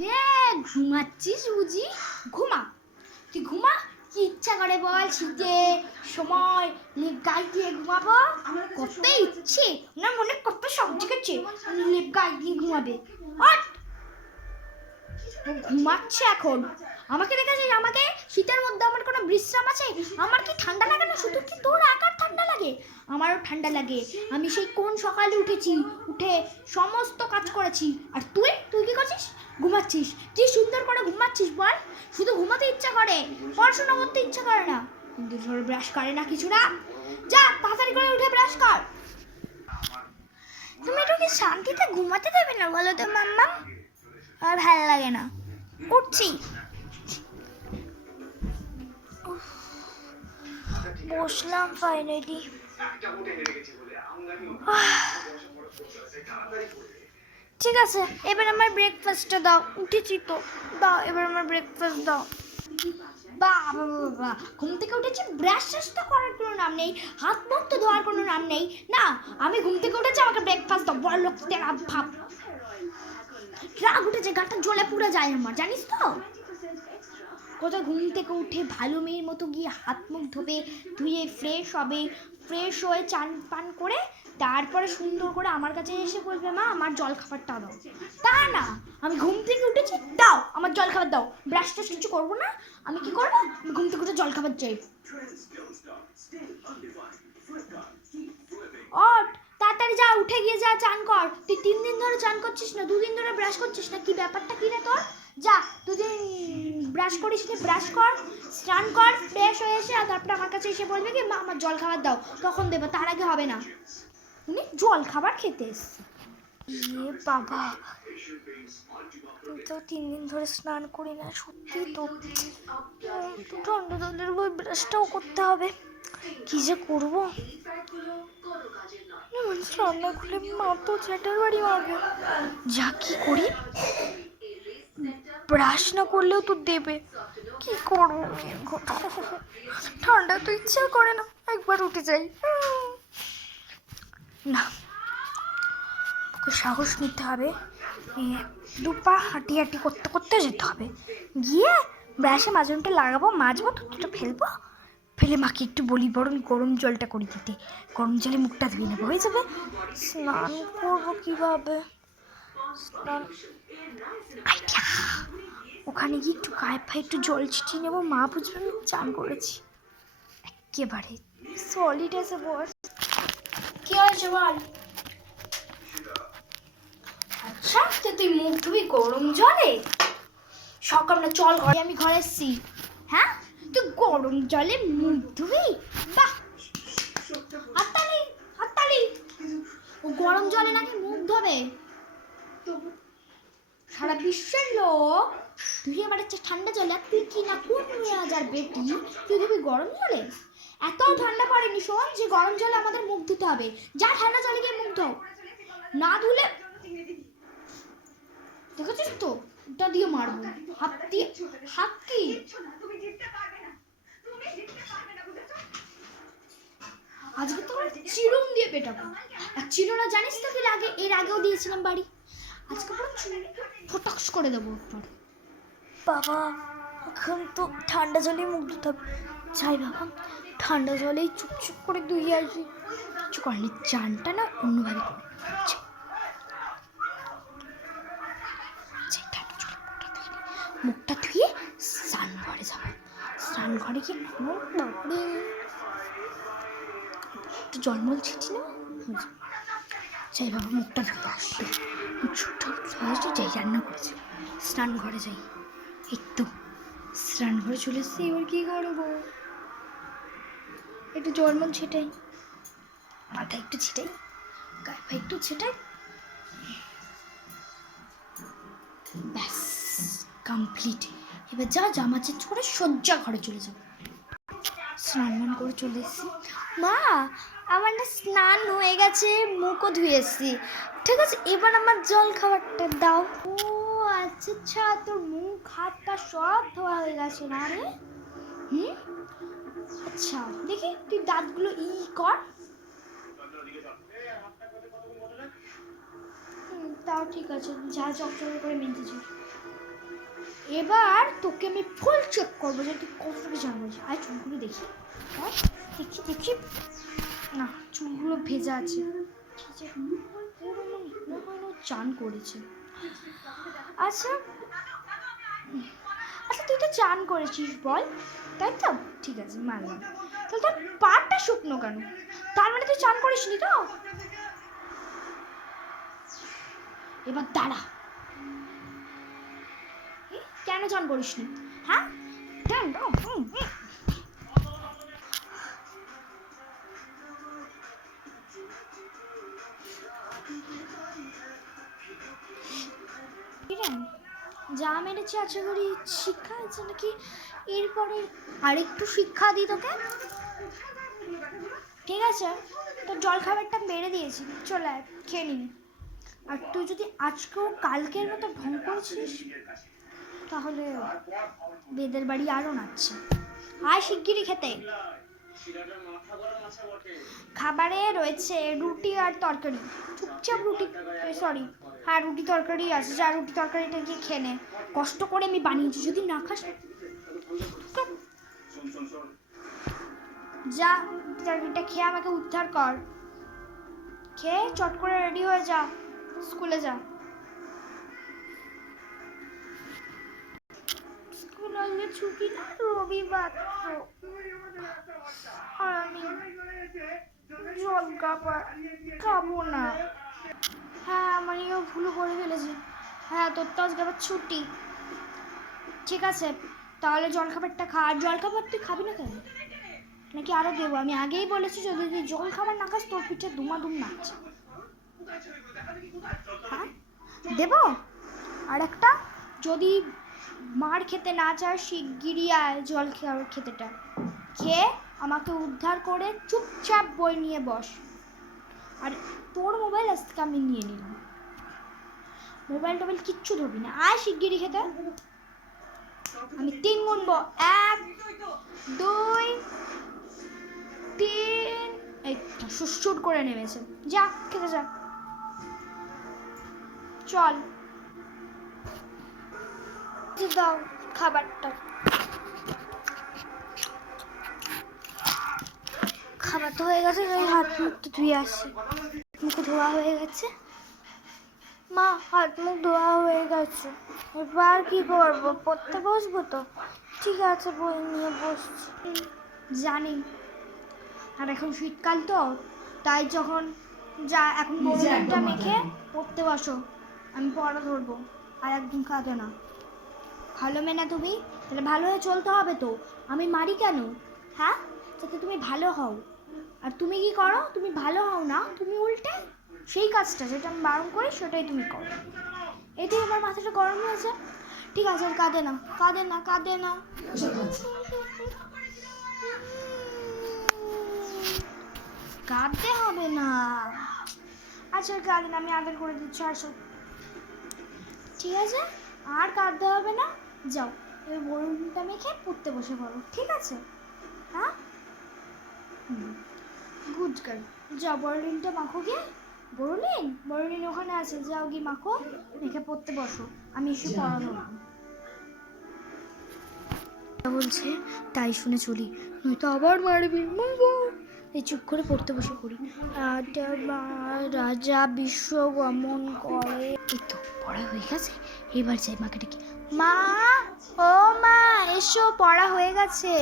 রে ঘুমাচ্ছিস বুঝি? ঘুমা, তুই ঘুমা। কি ইচ্ছা করে বল শীতে সময় লেপ গায়ে দিয়ে ঘুমাবো? কত ইচ্ছে না, মনে কত শখ জেগেছে লেপ গায়ে দিয়ে ঘুমাবে। ঘুমাচ্ছে এখন। আমাকে দেখেছিস? আমাকে শীতের মধ্যে আমার কোনো বিশ্রাম আছে? আমার কি ঠান্ডা লাগে না? শুধু কি তোর একার ঠান্ডা লাগে? আমারও ঠান্ডা লাগে। আমি সেই কোন সকালে উঠেছি, উঠে সমস্ত কাজ করেছি। আর তুই কি করছিস? ঘুমাচ্ছিস। কি সুন্দর করে ঘুমাচ্ছিস বল। শুধু ঘুমাতে ইচ্ছা করে, পড়াশোনা করতে ইচ্ছা করে না। কিন্তু ধর ব্রাশ করে না কিছু না। যা তাড়াতাড়ি করে উঠে ব্রাশ কর। তুমি একটু কি শান্তিতে ঘুমাতে দেবে না বলো তো মাম্মা? আর ভালো লাগে না। উঠছি, বসলাম ফাইনালি। ঠিক আছে, এবার আমার ব্রেকফাস্টটা দাও। উঠেছি তো, দাও এবার আমার ব্রেকফাস্ট দাও। বাবা বাবা, ঘুম থেকে উঠেছি, ব্রাশ তো করার কোনো নাম নেই, হাত মুখ তো ধোয়ার কোনো নাম নেই। না, আমি ঘুম থেকে উঠেছি, আমাকে ব্রেকফাস্ট দাও। বড় লোক তেরা ভাব। রাগ উঠেছে, গাটা জ্বলে পুড়ে যায় আমার, জানিস তো? কোথাও ঘুম থেকে উঠে ভালো মেয়ের মতো গিয়ে হাত মুখ ধোবে, ধুয়ে ফ্রেশ হবে, ফ্রেশ হয়ে চান পান করে তারপরে সুন্দর করে আমার কাছে এসে বলবে মা আমার জল খাবারটা দাও। তা না, আমি ঘুম থেকে উঠেছি, দাও আমার জল খাবার দাও। ব্রাশ টাশ কিছু করবো না। আমি কি করবো? আমি ঘুম থেকে উঠে জল খাবার চাই। অট, তাড়াতাড়ি যা, উঠে গিয়ে যা চান কর। তুই 3 দিন ধরে চান করছিস না, 2 দিন ধরে ব্রাশ করছিস না, কি ব্যাপারটা কি রে তোর? যা, 2 দিন ব্রাশ করিস না, ব্রাশ কর, স্নান কর, ফ্রেশ হয়ে এসে আর তারপরে আমার কাছে এসে বলবে কি মা আমার জল খাবার দাও, তখন দেবো, তার আগে হবে না। উনি জল খাবার খেতে এসছে। এ বাবা, তো 3 দিন ধরে স্নান করি না, সত্যি তো ঠান্ডা জলের ওই ব্রাশটাও করতে হবে। কি যে করবো? রান্না খুলে মা তো চ্যাটার বাড়ি মারবে। যা, কি করি? ব্রাশ না করলেও তো দেবে, কি করবো? ঠান্ডা তো ইচ্ছা করে না, একবার উঠে যাই। না, ওকে সাহস নিতে হবে, দুপা হাঁটি হাঁটি করতে করতে যেতে হবে, গিয়ে ব্রাশে মাজনটা লাগাবো, মাজবো, তুতটা ফেলবো, ফেলে মাকে একটু বলি বরং গরম জলটা করে দিতে, গরম জলে মুখটা ধুয়ে নেবো, হয়ে যাবে। স্নান করবো কিভাবে? স্নান আইডিয়া, ওখানে গিয়ে একটু গায়ে ফায়ে একটু জল ছিটিয়ে নেবো, মা বুঝবে আমি চান করেছি। একেবারে সলিড আছে বস। কি হয়েছে বল? আচ্ছা, তুই মুখ ধুবি গরম জলে? সকাল না, চল ঘরে, আমি ঘরে এসছি। হ্যাঁ, তুই গরম জলে মুখ ধুবি? বাহ, হাততালি হাততালি। ও গরম জলে নাকি মুখ ধোবে? সারা বিশ্বের লোক ধুয়ে বেড়াচ্ছে ঠান্ডা জলে, তুই কি না কোন 2000 বেটি তুই ধুবি গরম জলে? এত ঠান্ডা পড়েনি শোন যে গরম জলে আমাদের মুখ ধুতে হবে। যা ঠান্ডা জলে গিয়ে মুখ ধো, না ধুলে দেখেছিস তো ওটা দিয়ে মারবো, হাত দিয়ে। হাত কি? আজকে তো চিরুন দিয়ে পেটাবো। আর চিরুনা জানিস তো কি লাগে? এর আগেও দিয়েছিলাম বাড়ি। আজকে পুরো ফটাক্স করে দেবো একবার। বাবা, এখন তো ঠান্ডা জলেই মুখ ধুতে হবে। যাই বাবা, ঠান্ডা জলেই চুপচুপ করে ধুয়ে আসি। কিছু করেনি, চানটা না অন্যভাবে করে মুখটা ধুয়ে স্নান ঘরে যাবো। স্নান ঘরে গিয়ে একটু জলমল ছিটি না, যাই বাবা মুখটা ধুয়ে আসবে, মুখটা ধুয়ে আসলে যাই রান্না করেছি, স্নান ঘরে যাই। এই তো স্নান ঘরে চলে এসছি, এবার কি করবো? একটু জলমল ছিটাই, মাথা একটু ছিটাই, গায়ে পায়ে একটু ছিটাই, ব্যাস কমপ্লিট। এবার যা জামা চেঞ্জ করে সজ্জা ঘরে চলে যাবো। স্নান করে চলে এসেছি। মা, আমার না স্নান হয়ে গেছে, মুখও ধুয়ে এসেছি, ঠিক আছে, এবার আমার জল খাবারটা দাও। ও আচ্ছা আচ্ছা, তোর মুখ হাত পা সব ধোয়া হয়ে গেছে না রে? আচ্ছা, দেখি তুই দাঁতগুলো কর। তাও ঠিক আছে, যা চকচকে করে মেজেছিস। এবার তোকে আমি ফুল চেক করবো যে তুই কতটুকু জানবি। আর চুলগুলো দেখি, দেখি দেখি, না চুলগুলো ভেজা আছে, চান করেছে। আচ্ছা আচ্ছা তুই তো চান করেছিস বল, তাই তো? ঠিক আছে মানলাম, তাহলে তোর পাটা শুকনো কেন? তার মানে তুই চান করিসনি তো? এবার দাঁড়া, কেন চান করিসনি? হ্যাঁ যা মেরেছি আশা করি শিক্ষা আছে নাকি, এরপরে আরেকটু শিক্ষা দিই তোকে, ঠিক আছে? তোর জল খাবারটা বেড়ে দিয়েছি, চলে আয় খেয়ে নিবি। আর তুই যদি আজকেও কালকের মতো ঢং করেছিস তাহলে বেদের বাড়ি আরও নাচছে। আয় শিগগিরই খেতে। খাবারে রয়েছে রুটি আর তরকারি, চুপচাপ রুটি, সরি হ্যাঁ রুটি তরকারি আছে, যা রুটি তরকারিটা গিয়ে খেয়ে নে, কষ্ট করে আমি বানিয়েছি, যদি না খাস যা তরকারিটা খেয়ে আমাকে উদ্ধার কর, খেয়ে চট করে রেডি হয়ে যা, স্কুলে যা। স্কুল আজকে ছুটি না, রবিবার তো, আর আমি জল খাবো না। হ্যাঁ আমিও ভুল করে ফেলেছি, হ্যাঁ তোর তো আজকে আবার ছুটি, ঠিক আছে তাহলে জল খাবারটা খা। আর জল খাবার তুই খাবি না কেন, নাকি আরও দেবো? আমি আগেই বলেছি যদি তুই জল খাবার না খাস তোর পিঠে দুমাদুম নাচছে। হ্যাঁ দেবো আর একটা, যদি মার খেতে না চায় শিগগিরই আয় জল খাবার খেতেটা খেয়ে আমাকে উদ্ধার করে চুপচাপ বই নিয়ে বস। আর তোর মোবাইল আজকে আমি নিয়ে নিলাম, মোবাইল টোবাইল কিচ্ছু ধরবি না, আয় শিগগিরই খেতে। আমি 3 গুনবো, 1 2 3, এই সুর করে নেমেছে, যা খেতে যা, চল দাও খাবারটা। খাবার তো হয়ে গেছে, হাত মুখ তো ধুয়ে আসি, মুখ ধোয়া হয়ে গেছে মা, হাত মুখ ধোয়া হয়ে গেছে, এবার কি করবো? পড়তে বসবো তো? ঠিক আছে বই নিয়ে বসছি। জানি, আর এখন শীতকাল তো তাই যখন যা এখন বড়টা মেখে পড়তে বসো, আমি পড়া ধরবো, আর একদম কাঁদো না, ভালো মেয়ে না তুমি? তাহলে ভালো হয়ে চলতে হবে তো, আমি মারি কেন? হ্যাঁ যাতে তুমি ভালো হও, আর তুমি কি করো? তুমি ভালো হও না, তুমি উল্টে সেই কাজটা যেটা আমি বারণ করি সেটাই তুমি করো, এতেই আমার মাথাটা গরম হয়েছে। ঠিক আছে আর কাঁদে না, কাঁদে না, কাঁদে না, কাঁদতে হবে না। আচ্ছা কাঁদে না, আমি আদর করে দিচ্ছি, আসো ঠিক আছে, আর কাঁদতে হবে না, যাও এবার বরুণটা মেখে পড়তে বসে পড়ো, ঠিক আছে? হ্যাঁ গুড গার্ল, যাও বড়লিনটা মাখো গিয়ে, বড়লিন ওখানে আছে, যাও গিয়ে মাখো, মেখে পড়তে বসো, আমি এসে পড়াবো বলছে, তাই শুনে চলি, নয়তো আবার মারবি। এই চুপ করে পড়তে বসে পড়ি। রাজা বিশ্ব গমন করে, এই তো পড়া হয়ে গেছে, এবার যাই মাকে ডেকে, মা ও মা এসো, পড়া হয়ে গেছে।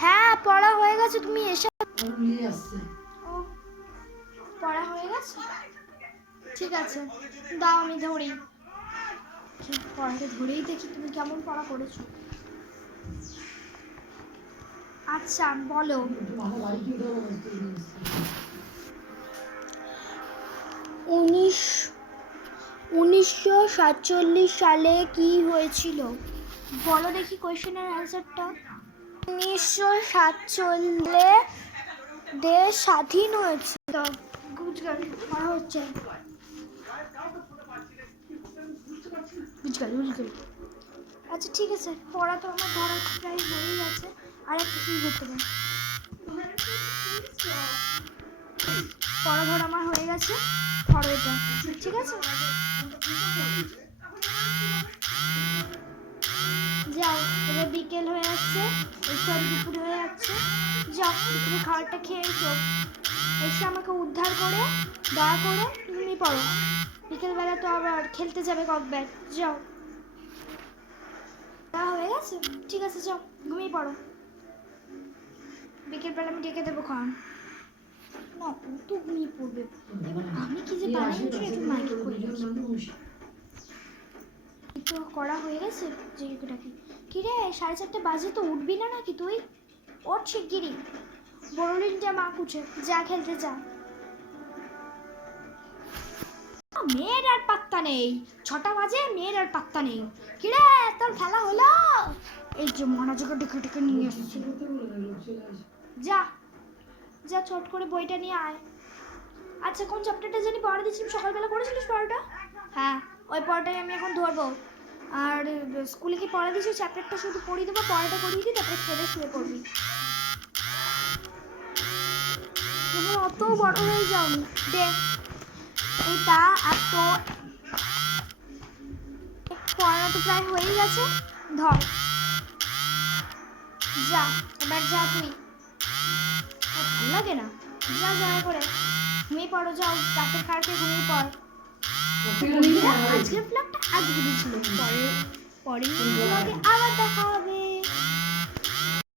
হ্যাঁ পড়া হয়ে গেছে, তুমি এসে ও পড়া হয়ে গেছে, ঠিক আছে দাও আমি ধরি, পড়াটা ধরেই দেখি তুমি কেমন পড়া করেছো। আচ্ছা বলো। 1947 সালে কি হয়েছিল? বলো দেখি কোয়েশ্চেনের অ্যান্সারটা। 1947 দেশ স্বাধীন হয়েছিল। গুজরাট পড়া হচ্ছে, বুঝগেল। আচ্ছা ঠিক আছে, পড়া তো আমার ধরা প্রায় হয়ে গেছে, আর একটা কি করতে পারি, পড়া ধরা আমার হয়ে গেছে, পড়ো এটা, ঠিক আছে? সব দুপুর হয়ে যাচ্ছে, যাও দুপুরে খাবারটা খেয়ে এসো, এসে আমাকে উদ্ধার করে দয়া করে ঘুমিয়ে পড়ো। বিকেলবেলা তো আবার খেলতে যাবে ককব্যাট, যাও। তা হয়ে গেছে, ঠিক আছে যাও ঘুমিয়ে পড়ো, বিকেলবেলা আমি ডেকে দেবো খাওয়ান। না ও তো ঘুমিয়ে পড়বে, এবার আমি কি যে বানিয়েছি একটু মাইকে করে তো করা হয়ে গেছে। জিজ্ঞাসাটাকে কি রে 4:30 বাজে তো উঠবি না নাকি তুই? ওর শিগগিরি, বড়লিনটা মা কুছে, যা খেলতে যা। মেয়ের আর পাত্তা নেই, 6টা বাজে মেয়ের আর পাত্তা নেই। কি রে তোর খেলা হলো? এই যে মনোযোগে ডেকে ডেকে নিয়ে এসেছি, যা যা চট করে বইটা নিয়ে আয়। আচ্ছা কোন চ্যাপ্টারটা জানি পড়া দিয়েছিলাম সকালবেলা, করেছিলিস পড়াটা? হ্যাঁ ওই পড়াটাই আমি এখন ধরবো। আর স্কুলে কি পড়া দিয়েছি চ্যাপ্টারটা শুধু পড়িয়ে দেবো, পড়াটা করিয়ে দিই, তারপরে খেলে শুয়ে পড়বি। তুমি অত বড় হয়ে যাওনি, দে এটা। আর তো পড়া তো প্রায় হয়ে গেছে, ধর যা, এবার যা তুই। ভালো লাগে না, যা যা করে ঘুমিয়ে পড়ো, যাও রাতের খাওয়াতে ঘুমিয়ে পড়। আজকের ব্লগটা আজকে ছিল, পরের ব্লগে আবার দেখা হবে।